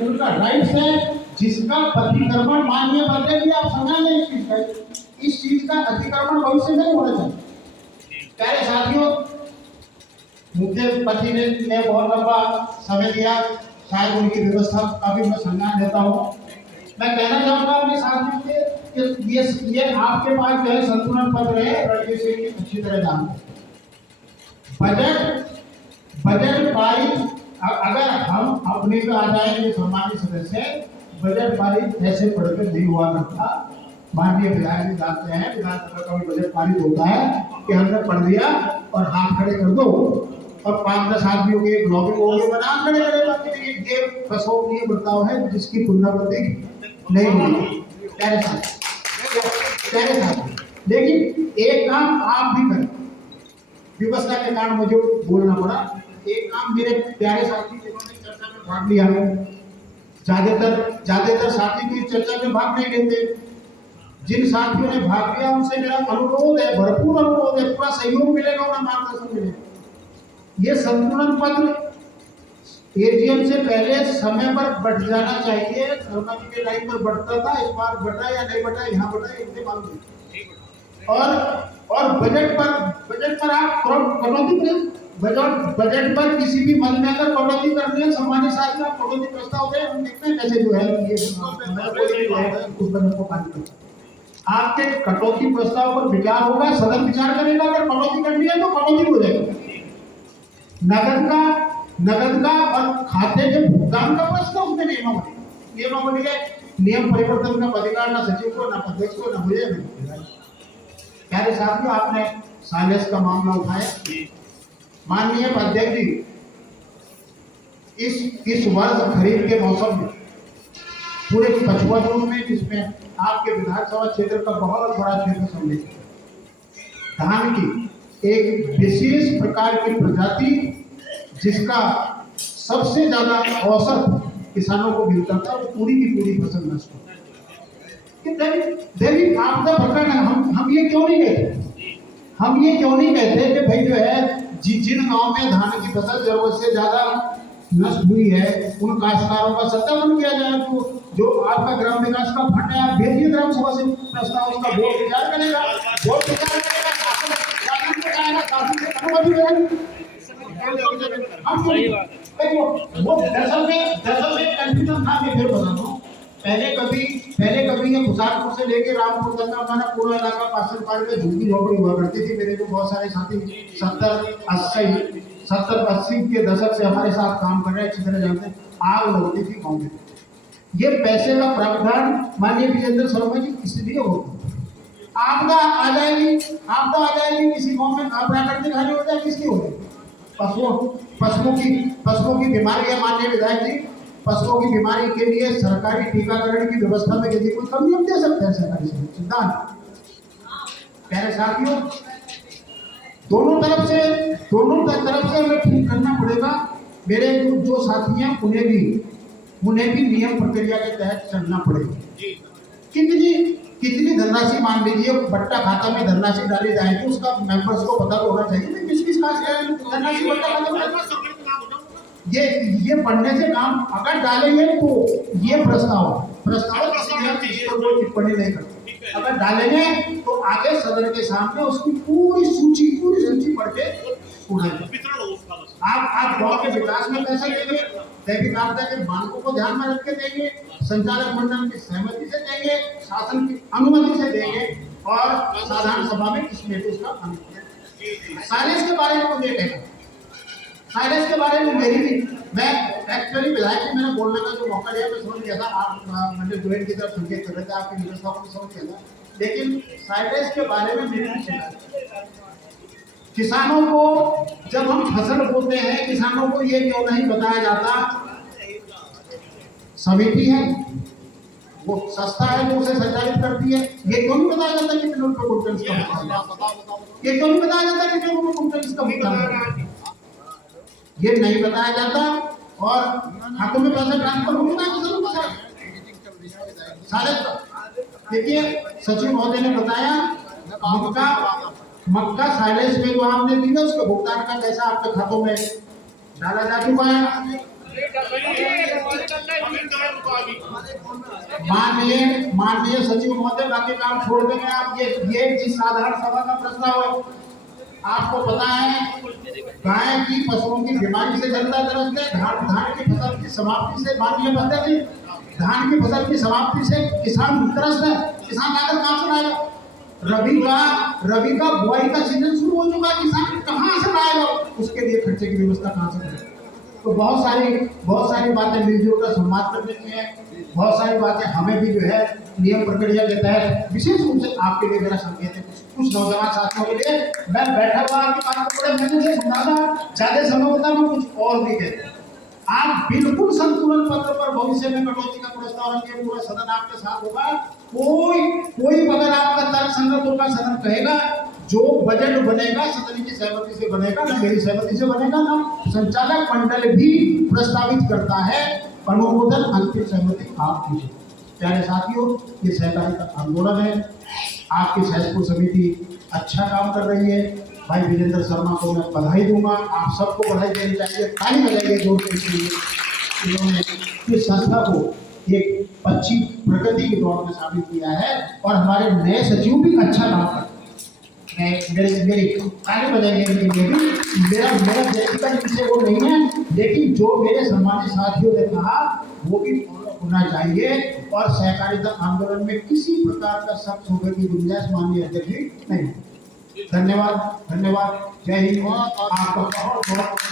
उनका राइट है, जिसका प्रतिक्रमण मान्य बदले भी आप समझ लें इस चीज का। इस चीज का अतिक्रमण भविष्य में नहीं होना चाहिए। प्यारे साथियों, मुझे पति ने बहुत लंबा समय दिया, शायद उनकी व्यवस्था का भी मैं सम्मान देता हूँ। मैं कहना चाहूंगा अपने साथियों से कि ये आपके पास जो है संतुलन पत्र है, रणजीत सिंह की अच्छी तरह जानते हैं। बजट पारित, अगर हम अपने पे आ जाएंगे सम्मानित सदस्य, बजट पारित ऐसे पढ़कर नहीं हुआ करता। माननीय विधायक जी जानते हैं, विधानसभा का भी बजट पारित होता है कि हमने पढ़ दिया और हाथ खड़े कर दो और 5-10 आदमियों के एक लॉबी हो गए बना खड़े करे, बाकी ये प्रसोभनीय बर्ताव है जिसकी पुनरावृत्ति नहीं होगी। प्यारे साथ, लेकिन एक काम आप भी करें, व्यवस्था के कारण मुझे बोलना पड़ा। एक काम मेरे प्यारे साथी जिन्होंने चर्चा में भाग लिया है, ज्यादातर साथी भी चर्चा में भाग नहीं लेते। जिन साथियों ने भाग लिया उनसे मेरा अनुरोध है, भरपूर अनुरोध है, पूरा सहयोग मिलेगा और मार्गदर्शन मिलेगा। ये संतुलन पत्र एजीएम से पहले समय पर बढ़ जाना चाहिए। शर्मा जी के टाइम पर बढ़ता था, इस बार बढ़ा या नहीं बढ़ा, यहाँ बढ़ा इनसे मालूम नहीं। और बजट पर आप कटौती करें। बजट पर किसी भी मद में अगर कटौती करनी है, सम्मानित साथियों, आप कटौती प्रस्ताव दें, हम देखते हैं कैसे जो है ये उस बजट को पारित करते। आपके कटौती प्रस्ताव पर विचार होगा, सदन विचार करेगा। अगर कटौती करनी है तो कटौती हो जाएगी। नगद का और खाते के भुगतान का प्रश्न उसमें नियमावली है। नियम परिवर्तन का अधिकार ना सचिव को, ना अध्यक्ष को, ना मुझे नहीं। प्यारे साथियों, आपने साइलेंस का मामला उठाया। माननीय अध्यक्ष जी, इस वर्ष खरीफ के मौसम में पूरे कछुआ जोन में, जिसमें आपके विधानसभा क्षेत्र का बहुत बड़ा क्षेत्र सम्मिलित है, धान की एक विशेष प्रकार की प्रजाति जिसका सबसे ज्यादा औसत किसानों को मिलता था, वो पूरी की पूरी फसल नष्ट हो गई। दैविक आपदा प्रकरण है। हम ये क्यों नहीं कहते कि भाई जो है जिन गांव में धान की फसल जरूरत से ज्यादा नष्ट हुई है उन काश्तकारों का सत्यापन किया जाए। तो जो आपका ग्राम विकास का फंड है, आप भेजिए ग्राम सभा से प्रस्ताव, उसका बोर्ड विचार करेगा, शासन को जाएगा, शासन से अनुमति मिलेगी। वो दरअसल में कंफ्यूजन था। मैं फिर बता दूं, पहले कभी ये खुशालपुर से लेके रामपुर तक का हमारा पूरा इलाका पासन पार में झुग्गी झोपड़ी हुआ करती थी। मेरे को बहुत सारे साथी 70-80 के दशक से हमारे साथ काम कर रहे हैं, अच्छी तरह जानते हैं। आग लगती थी गाँव में। ये पैसे का प्रावधान माननीय विजेंद्र शर्मा जी इसलिए होता। आपदा आ जाएगी, किसी गाँव में प्राकृतिक हानि हो जाए, किसकी हो जाएगी? पशुओं की बीमारी है। माननीय विधायक जी, पशुओं की बीमारी के लिए सरकारी टीकाकरण की व्यवस्था में यदि कोई कमी हम दे सकते हैं सरकारी सिद्धांत। प्यारे साथियों, दोनों तरफ से हमें ठीक करना पड़ेगा। मेरे जो साथी हैं उन्हें भी नियम प्रक्रिया के तहत चलना पड़ेगा। कितनी धनराशि, मान लीजिए बट्टा खाता में धनराशि डाली जाएगी, उसका मेंबर्स को पता होना चाहिए किस धनराशि बट्टा खाता में। ये पढ़ने से काम अगर डालेंगे तो ये प्रस्ताव टिप्पणी नहीं करते। अगर डालेंगे तो आगे सदन के सामने उसकी पूरी सूची पढ़ के उड़ाएंगे। आप गाँव के विकास में पैसा देंगे, दैविक आपदा के मानकों को ध्यान में रख के देंगे, संचालक मंडल की सहमति से देंगे, शासन की अनुमति से देंगे और साधारण सभा में इस मेटे का अनुमति। साइलेंस के बारे में मुझे कहना, साइलेंस के बारे में मैं एक्चुअली विधायक जी मैंने बोलने का जो मौका दिया मैं समझ गया था। आप मंडल ज्वाइन की तरफ संकेत कर रहे थे, आपकी व्यवस्था को समझ गया था, लेकिन साइलेंस के बारे में मेरी किसानों को जब हम फसल बोते हैं, किसानों को ये क्यों नहीं बताया जाता समिति है वो सस्ता है जो उसे संचालित करती है, ये क्यों नहीं बताया जाता कि किलो पे कुंटल इसका ये क्यों नहीं बताया जाता कि किलो पे कुंटल इसका भुगतान, ये नहीं बताया जाता। और खातों में पैसा ट्रांसफर होता है किसानों के साथ सारे। देखिए सचिव महोदय ने बताया मक्का साइलेंस में जो आपने दी है उसके भुगतान का पैसा आपके खातों में डाला जा चुका है। माननीय सचिव महोदय, बाकी काम छोड़ देंगे आप। ये जिस साधारण सभा का प्रस्ताव है, आपको पता है गाय की पशुओं की बीमारी से जनता त्रस्त है। धान की फसल की समाप्ति से, माननीय मंत्री जी, धान की फसल की समाप्ति से किसान त्रस्त है। किसान लागत कहाँ से लाएगा? रबी का बुआई का सीजन शुरू हो चुका है, किसान कहाँ से लाएगा? उसके लिए खर्चे की व्यवस्था कहाँ से करेगा? तो बहुत सारी बातें मिलजुल कर संवाद करने की है। बहुत सारी बातें हमें भी जो है नियम प्रक्रिया के तहत, विशेष रूप से आपके लिए मेरा संकेत है, कुछ नौजवान साथियों के लिए मैं बैठा हुआ आपकी बात को बड़े मेहनत से सुना था, ज्यादा समय होता मैं कुछ और भी कहते। आप बिल्कुल संतुलन पत्र पर भविष्य में कटौती का प्रस्ताव रखिए, पूरा सदन आपके साथ होगा। कोई अगर आपका तर्क संगत होगा, सदन कहेगा जो बजट बनेगा सदन की सहमति से बनेगा, ना मेरी सहमति से बनेगा, ना संचालक मंडल भी प्रस्तावित करता है। अनुमोदन अंतिम सहमति आप कीजिए। प्यारे साथियों, ये सहकारिता आंदोलन है। आपकी सहसपुर समिति अच्छा काम कर रही है। भाई वीरेंद्र शर्मा को मैं बधाई दूंगा, आप सबको बधाई देनी चाहिए, ताली बजाइए जोर से इसलिए। इन्होंने इस संस्था को एक अच्छी प्रगति की दौड़ में शामिल किया है और हमारे नए सचिव भी अच्छा काम कर रहे हैं। मेरी ताली बजाइए इनके लिए भी। मेरा व्यक्तिगत विषय वो नहीं है, लेकिन जो मेरे सम्मानित साथियों ने कहा वो भी फॉलो होना चाहिए और सहकारिता आंदोलन में किसी प्रकार का शक होने की गुंजाइश माननीय अध्यक्ष जी नहीं। धन्यवाद। जय हिंद। आपका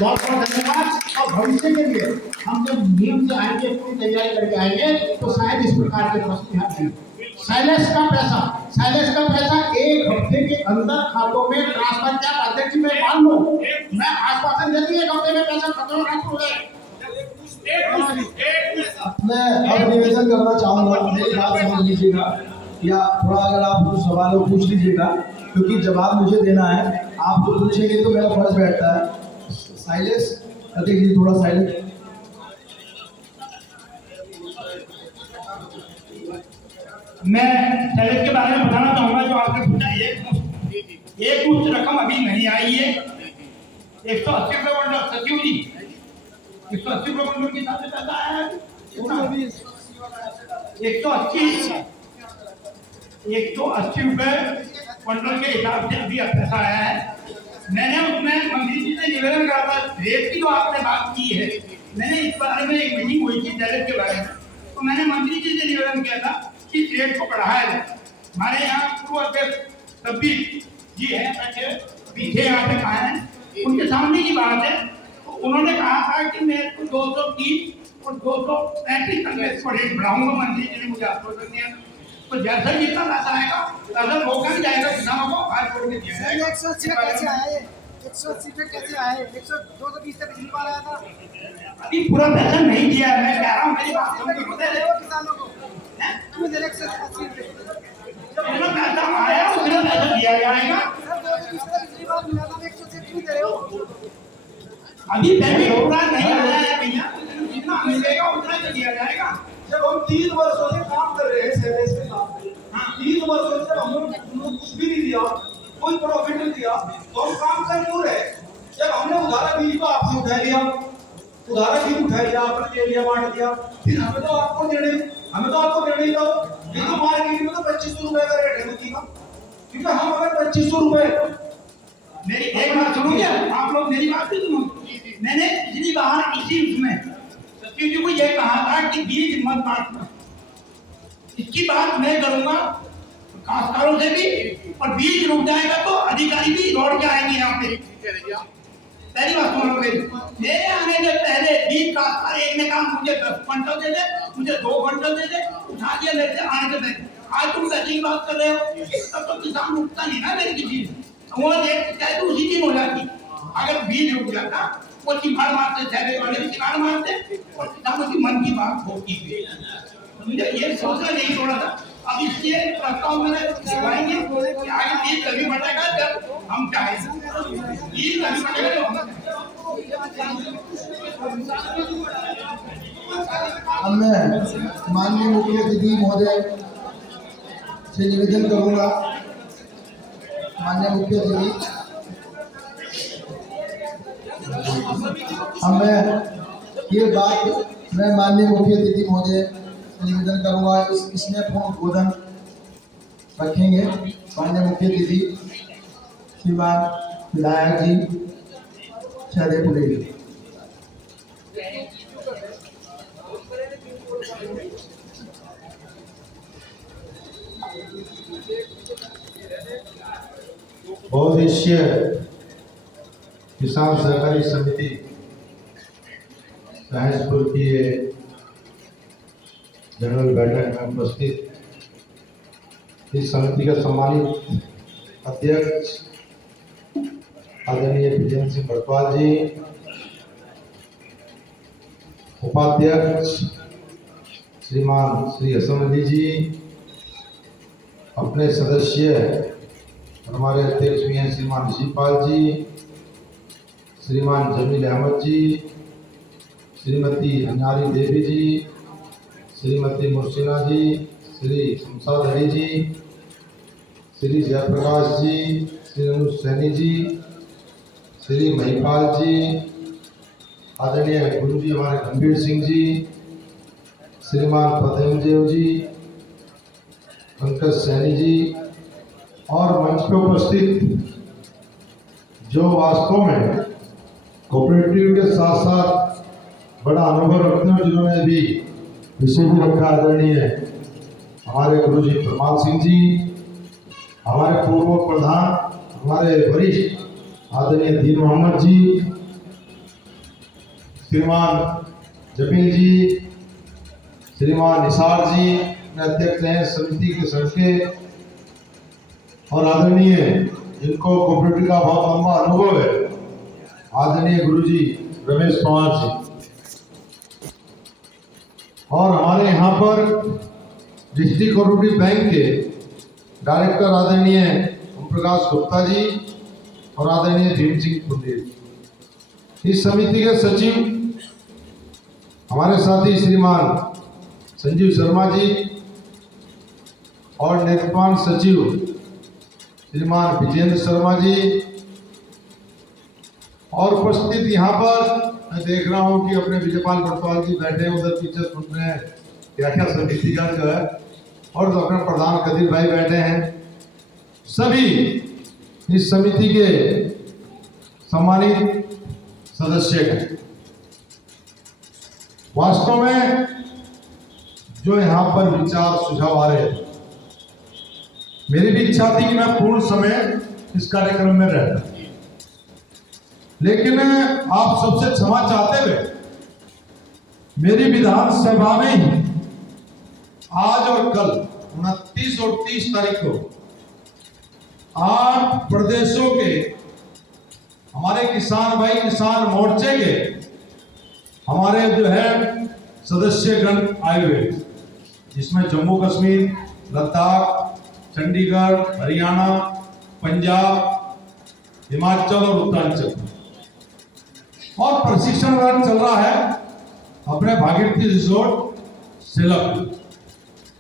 बहुत धन्यवाद। और भविष्य के लिए हम जब नियम से आएंगे, पूरी तैयारी करके आएंगे, तो शायद इस प्रकार के प्रश्न यहाँ नहीं। शैलेश का पैसा 1 हफ्ते के अंदर खातों में ट्रांसफर किया। अध्यक्ष जी मैं मान लो, मैं आश्वासन देती हूँ 1 हफ्ते में पैसा खत्म हो जाए। मैं अब निवेदन करना चाहूंगा, मेरी बात समझ लीजिएगा, या थोड़ा अगर आप कुछ सवालों पूछ लीजिएगा, क्योंकि जवाब मुझे देना है। आप तो पूछेंगे तो मेरा फर्ज बैठता है। साइलेंस अध्यक्ष जी, थोड़ा साइलेंस। मैं शैलेश के बारे में बताना चाहूंगा। जो आपने पूछा, एक मुश्त रकम अभी नहीं आई है। 180 रुपये बंडल सचिव जी, 180 रुपये बंडल के हिसाब से पैसा आया है। 180 रुपये बंडल के हिसाब से अभी पैसा आया है। मैंने उसमें मंत्री जी से निवेदन करा था, रेट की जो आपने बात की है, मैंने इस बारे में एक मीटिंग हुई थी शैलेश के बारे में, तो मैंने मंत्री जी से निवेदन किया था कि रेट को बढ़ाया जाए। हमारे यहाँ पूर्व अध्यक्ष सब्बीर जी हैं, पीछे यहाँ पे कहा है, उनके सामने की बात है। तो उन्होंने कहा था कि मैं 230 और 235 तक को रेट बढ़ाऊंगा। मंत्री जी ने मुझे आश्वासन दिया। तो जैसा जितना पैसा आएगा अगर मौका नहीं जाएगा किसानों को आज छोड़ के दिया जाएगा। 180 कैसे आए? 180 पे कैसे आए? 220 तक पिछली बार आया था। अभी पूरा पैसा नहीं दिया है। मैं कह रहा हूँ मेरी बात सुन के किसानों को क्यों दे 180 पे? जितना पैसा आया उतना पैसा दिया जाएगा। सर 220 तक पिछली बार मिला था, 180 क्यों दे रहे हो? अभी पेमेंट पूरा नहीं आया है भैया, जितना मिलेगा उतना ही दिया जाएगा। जब हम 3 वर्षों से काम कर रहे हैं शैलेश के साथ, 3 वर्षों से हमने कुछ भी नहीं दिया, कोई प्रॉफिट नहीं दिया, तो हम काम कर क्यों रहे? जब हमने उधारा बीज को आपसे उठा लिया, आपने दे लिया, बांट दिया, फिर हमें तो आपको देने ही था। ये तो मार्केट में तो 2500 रुपए का रेट है मिट्टी का, क्योंकि हम अगर 2500 रुपए, मेरी एक बात सुनोगे आप लोग, मेरी बात भी सुनो। मैंने पिछली बार इसी उसमें सचिव जी को यह कहा था कि बीज मत बांटना। इसकी बात मैं करूंगा काश्तकारों से भी, और बीज रुक जाएगा तो अधिकारी भी दौड़ के आएंगे यहाँ पे। पहली बात सुनो मेरी, मेरे आने से पहले बीज काश्तकार एक ने कहा मुझे 10 क्विंटल दे दे, मुझे 2 क्विंटल दे दे, उठा दिया मेरे से आने से पहले। आज तुम ऐसी बात कर रहे हो, तब तो किसान रुकता नहीं ना मेरी की चीज, वो चाहे तो उसी दिन हो जाती। अगर बीज रुक जाता वो चिमाड़ मारते, शहर वाले भी चिमाड़ मारते और किसानों की मन की बात होती। मुझे ये सोचना नहीं छोड़ा था। अब इसलिए प्रस्ताव मैंने दिखाएंगे कि आगे बीज तभी बढ़ेगा जब हम चाहें। बीज तभी बढ़ेगा जब हम। अब मैं माननीय मुख्य अतिथि महोदय से निवेदन करूंगा। माननीय मुख्य अतिथि, अब मैं ये बात मैं माननीय मुख्य अतिथि महोदय से निवेदन करूंगा, इसमें पूर्ण उद्बोधन रखेंगे माननीय मुख्य अतिथि श्रीमान विधायक जी शहदेपुरे जी। बहुउद्देशीय किसान सहकारी समिति सहसपुर की ये जनरल बैठक में उपस्थित इस समिति का सम्मानित अध्यक्ष आदरणीय विजेंद्र सिंह बड़कवाल जी, उपाध्यक्ष श्रीमान श्री हसन अली जी, अपने सदस्य हमारे अध्यक्ष भी हैं श्रीमान ऋषिपाल जी, श्रीमान जमील अहमद जी, श्रीमती अन्यारी देवी जी, श्रीमती मुर्शिना जी, श्री शमशाद अली जी, श्री जयप्रकाश जी, श्री अनुज सैनी जी, श्री महिपाल जी, आदरणीय गुरु जी हमारे गंभीर सिंह जी, श्रीमान फतेहदेव जी, पंकज सैनी जी और मंच पर उपस्थित जो वास्तव में कोऑपरेटिव के साथ साथ बड़ा अनुभव रखते हैं, जिन्होंने भी विषय भी रखा, आदरणीय हमारे गुरु जी परमाल सिंह जी, हमारे पूर्व प्रधान हमारे वरिष्ठ आदरणीय दीन मोहम्मद जी, श्रीमान जमील जी, श्रीमान निसार जी अध्यक्ष हैं समिति के सदस्य, और आदरणीय जिनको कोऑपरेटिव का बहुत लंबा अनुभव है आदरणीय गुरुजी रमेश पवार जी, और हमारे यहाँ पर डिस्ट्रिक्ट कोऑपरेटिव बैंक के डायरेक्टर आदरणीय ओम प्रकाश गुप्ता जी और आदरणीय भीम सिंह पुंडे। इस समिति के सचिव हमारे साथी श्रीमान संजीव शर्मा जी और निर्माण सचिव श्रीमान विजेंद्र शर्मा जी, और उपस्थित यहाँ पर मैं देख रहा हूँ कि अपने विजयपाल बड़कवाल जी बैठे हैं उधर पीछे सुन रहे हैं क्या क्या समिति का जो है, और तो अपने प्रधान कदीर भाई बैठे हैं। सभी इस समिति के सम्मानित सदस्य हैं। वास्तव में जो यहाँ पर विचार सुझाव आ रहे हैं, मेरी भी इच्छा थी कि मैं पूर्ण समय इस कार्यक्रम में रहता, लेकिन आप सबसे क्षमा चाहते हुए मेरी विधानसभा में ही आज और कल 29 और 30 तारीख को 8 प्रदेशों के हमारे किसान भाई किसान मोर्चे के हमारे जो है सदस्यगण आए हुए, जिसमें जम्मू कश्मीर, लद्दाख, चंडीगढ़, हरियाणा, पंजाब, हिमाचल और उत्तरांचल, और प्रशिक्षण चल रहा है अपने भागीरथी रिजोर्ट सेलम।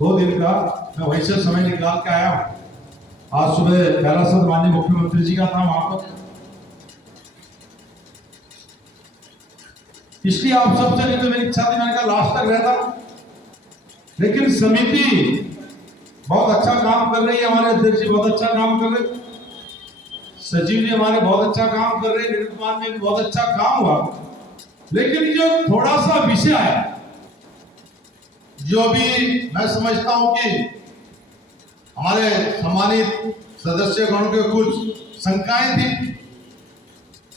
2 दिन का मैं वहीं से समय निकाल के आया हूँ। आज सुबह पहला सत्र माननीय मुख्यमंत्री जी का था वहां पर, इसलिए आप सबसे नहीं तो मेरी इच्छा थी, मैंने कहा लास्ट तक रहता, लेकिन समिति बहुत अच्छा काम कर रही है, हमारे अध्यक्ष जी बहुत अच्छा काम कर रहे, सचिव जी हमारे बहुत अच्छा काम कर रहे हैं, निर्माण में भी बहुत अच्छा काम हुआ, लेकिन जो थोड़ा सा विषय है जो भी मैं समझता हूं कि हमारे सम्मानित सदस्यगण के कुछ शंकाएं थी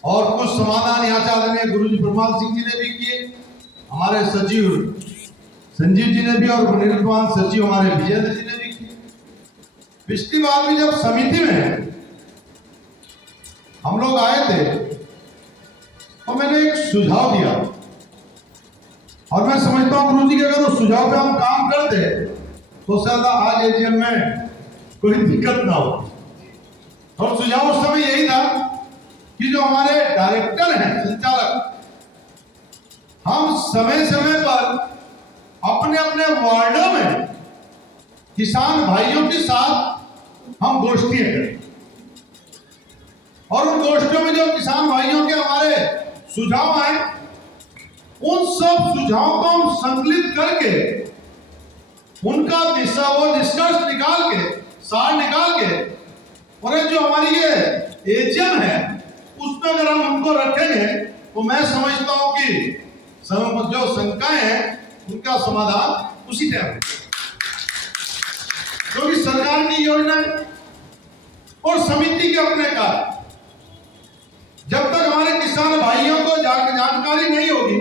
और कुछ समाधान यहाँ से आदरणीय गुरुजी परमाल सिंह जी ने भी किए, हमारे सचिव संजीव जी ने भी, और निर्माण सचिव हमारे विजेंद्र जी ने भी किए। पिछली बार भी जब समिति में हम लोग आए थे तो मैंने एक सुझाव दिया, और मैं समझता हूं गुरुजी के अगर उस सुझाव पे हम काम करते तो शायद आज एजीएम में कोई दिक्कत ना हो। और सुझाव उस समय यही था कि जो हमारे डायरेक्टर हैं, संचालक, हम समय समय पर अपने अपने वार्डों में किसान भाइयों के साथ हम गोष्ठियां करें, और उन गोष्ठियों में जो किसान भाइयों के हमारे सुझाव आए उन सब सुझावों को हम संकलित करके उनका दिशा वो निष्कर्ष निकाल के, सार निकाल के, और जो हमारी ये एजीएम है उसमें अगर हम उनको रखेंगे तो मैं समझता हूं कि जो शंकाएं हैं उनका समाधान उसी टाइम, क्योंकि सरकार की योजना और समिति के अपने कार्य, जब तक हमारे किसान भाइयों को जानकारी नहीं होगी,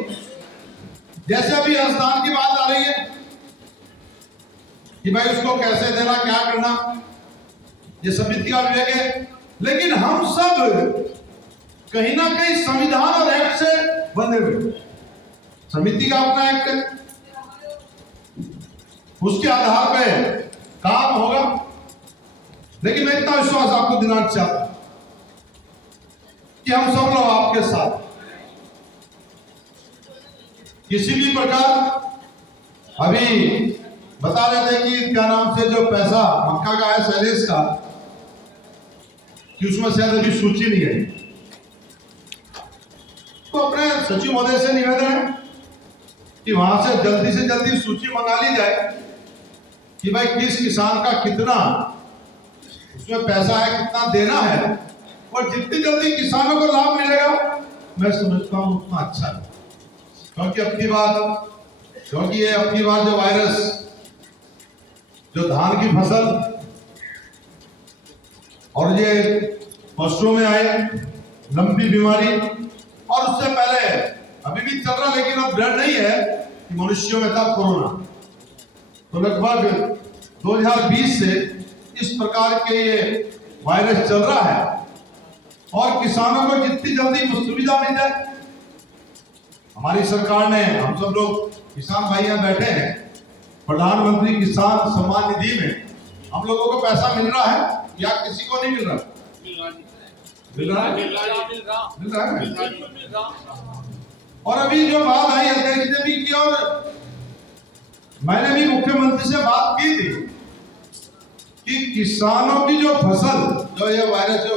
जैसे अभी अनुदान की बात आ रही है कि भाई उसको कैसे देना, क्या करना, ये समिति का विवेक है। लेकिन हम सब कहीं ना कहीं संविधान और एक्ट से बंधे हुए, समिति का अपना एक्ट है, उसके आधार पे काम होगा। लेकिन मैं इतना विश्वास आपको दिलाना चाहता हूं कि हम सब लोग आपके साथ, किसी भी प्रकार अभी बता रहे थे कि क्या नाम से जो पैसा मक्का का है शैलेश का, कि उसमें शायद अभी सूची नहीं है, तो अपने सचिव महोदय से निवेदन है कि वहां से जल्दी सूची मंगा ली जाए कि भाई किस किसान का कितना उसमें पैसा है, कितना देना है, और जितनी जल्दी किसानों को लाभ मिलेगा मैं समझता हूं उतना अच्छा है। क्योंकि अब की बार जो वायरस, जो धान की फसल और ये पशुओं में आए लंबी बीमारी, और उससे पहले अभी भी चल रहा, लेकिन अब डर नहीं है कि मनुष्यों में था कोरोना। तो लगभग 2020 से इस प्रकार के ये वायरस चल रहा है, और किसानों को जितनी जल्दी सुविधा मिल जाए, हमारी सरकार ने, हम सब लोग किसान भाई यहाँ बैठे हैं, प्रधानमंत्री किसान सम्मान निधि में हम लोगों को पैसा मिल रहा है या किसी को नहीं मिल रहा? मिल रहा है। और अभी जो बात आई अध्यक्ष ने भी की, और मैंने भी मुख्यमंत्री से बात की थी कि किसानों की जो फसल, जो ये वायरस जो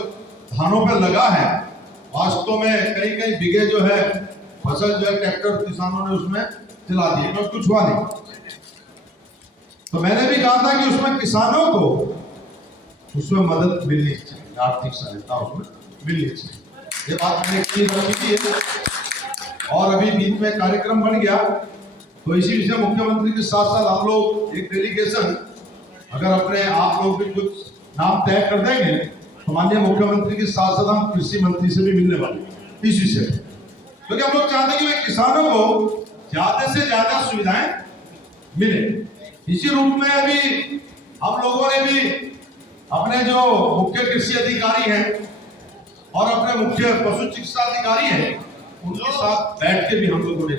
धानों पे लगा है, वास्तव में कई बीघे जो है फसल जो है ट्रैक्टर किसानों ने उसमें चला दिए, तो कुछ हुआ नहीं। तो मैंने भी कहा था कि उसमें किसानों को उसमें मदद मिलनी चाहिए, आर्थिक सहायता उसमें मिलनी चाहिए, ये बात मैंने की है। और अभी बीच में कार्यक्रम बन गया, तो इसी विषय मुख्यमंत्री के साथ साथ हम लोग एक डेलीगेशन, अगर अपने आप लोग भी कुछ नाम तय कर देंगे तो माननीय मुख्यमंत्री के साथ साथ हम कृषि मंत्री से भी मिलने वाले इस विषय में, क्योंकि हम लोग चाहते हैं कि वे किसानों को ज्यादा से ज्यादा सुविधाएं मिले। इसी रूप में अभी हम लोगों ने भी अपने जो मुख्य कृषि अधिकारी हैं और अपने मुख्य पशु चिकित्सा अधिकारी हैं, उनके साथ बैठ के भी हम लोगों ने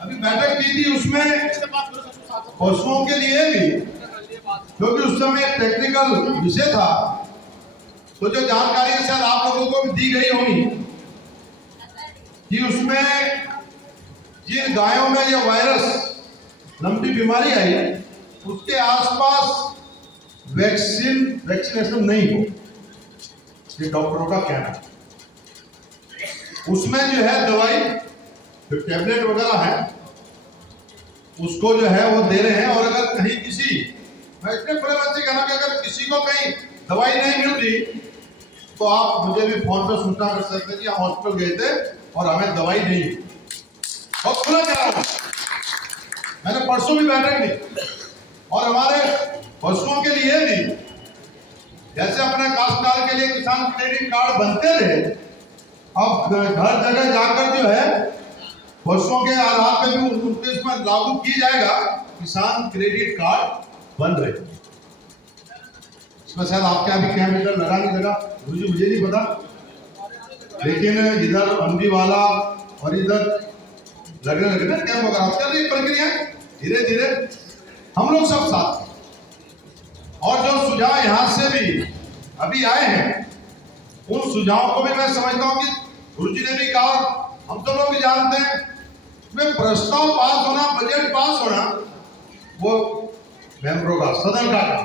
अभी बैठक की थी, उसमें पशुओं के लिए भी, क्योंकि उस समय टेक्निकल विषय था, तो जो जानकारी शायद आप लोगों को भी दी गई होगी कि उसमें जिन गायों में ये वायरस लंबी बीमारी आई है, उसके आसपास वैक्सीनेशन नहीं हो, ये डॉक्टरों का कहना है। उसमें जो है दवाई, जो टैबलेट वगैरह है, उसको जो है वो दे रहे हैं। और अगर कहीं किसी, मैं इतने बड़े बच्चे कहना कि अगर किसी को कहीं दवाई नहीं मिलती तो आप मुझे भी फोन पे सूचना कर सकते हैं कि हम हॉस्पिटल गए थे और हमें दवाई नहीं मिली, और खुला जा रहा। मैंने परसों भी बैठक ली, और हमारे पशुओं के लिए भी, जैसे अपने काश्तकार के लिए किसान क्रेडिट कार्ड बनते रहे, अब हर जगह जाकर जो है पशुओं के आधार पे भी उनके इसमें लागू की जाएगा किसान क्रेडिट कार्ड बन रहे। इसमें शायद आपके यहाँ भी क्या मीटर लगा नहीं लगा, मुझे नहीं पता, लेकिन इधर अंबी वाला और इधर लगने लगे ना क्या होगा, चल रही प्रक्रिया धीरे धीरे हम लोग सब साथ। और जो सुझाव यहाँ से भी अभी आए हैं, उन सुझावों को भी मैं समझता हूँ कि गुरु जी ने भी कहा, हम तो लोग भी जानते हैं, वे प्रस्ताव पास होना, बजट पास होना वो मेंबरों का, सदन का काम।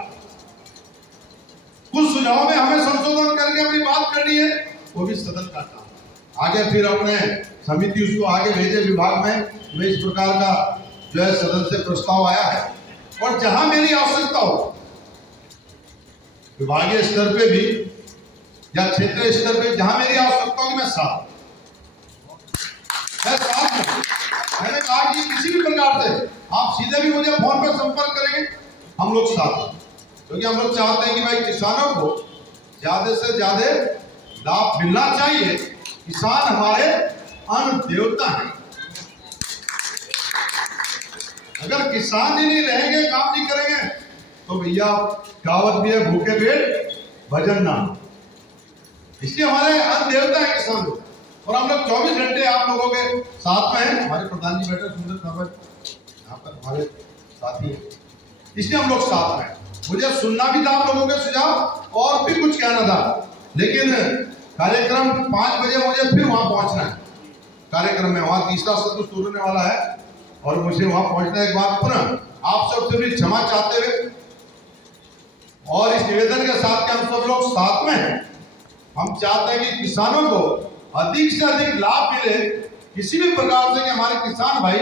कुछ सुझाव में हमें संशोधन करके अपनी बात करनी है, वो भी सदन का काम। आगे फिर अपने समिति उसको आगे भेजे विभाग में, मैं इस प्रकार का जो है सदन से प्रस्ताव आया है। और जहां मेरी आवश्यकता हो, विभागीय स्तर पे भी या क्षेत्रीय स्तर पे जहां मेरी आवश्यकता होगी, मैं साथ हूं। मैंने कहा कि किसी भी प्रकार से आप सीधे भी मुझे फोन पर संपर्क करेंगे, हम लोग साथ हैं। क्योंकि हम लोग चाहते हैं कि भाई किसानों को ज्यादा से ज्यादा लाभ मिलना चाहिए। किसान हमारे अन्न देवता हैं। अगर किसान ही नहीं रहेंगे, काम नहीं करेंगे, तो भैया कहावत भी है, भूखे पेट भजन नाम। इसलिए हमारे अन्न देवता है किसान लोग। और हम लोग 24 घंटे आप लोगों के साथ में हैं। हमारे प्रधान जी बैठे सुंदर खबर यहाँ पर हमारे साथी हैं, इसलिए हम लोग साथ में हैं। मुझे सुनना भी था आप लोगों के सुझाव और भी कुछ कहना था, लेकिन कार्यक्रम 5 बजे मुझे फिर वहां पहुंचना है। कार्यक्रम में वहां तीसरा सत्र शुरू होने वाला है और मुझे वहां पहुंचना है। एक बार पुनः आप सबसे भी क्षमा चाहते हुए और इस निवेदन के साथ कि हम सब लोग साथ में हैं। हम चाहते हैं कि किसानों को अधिक से अधिक लाभ मिले, किसी भी प्रकार से कि हमारे किसान भाई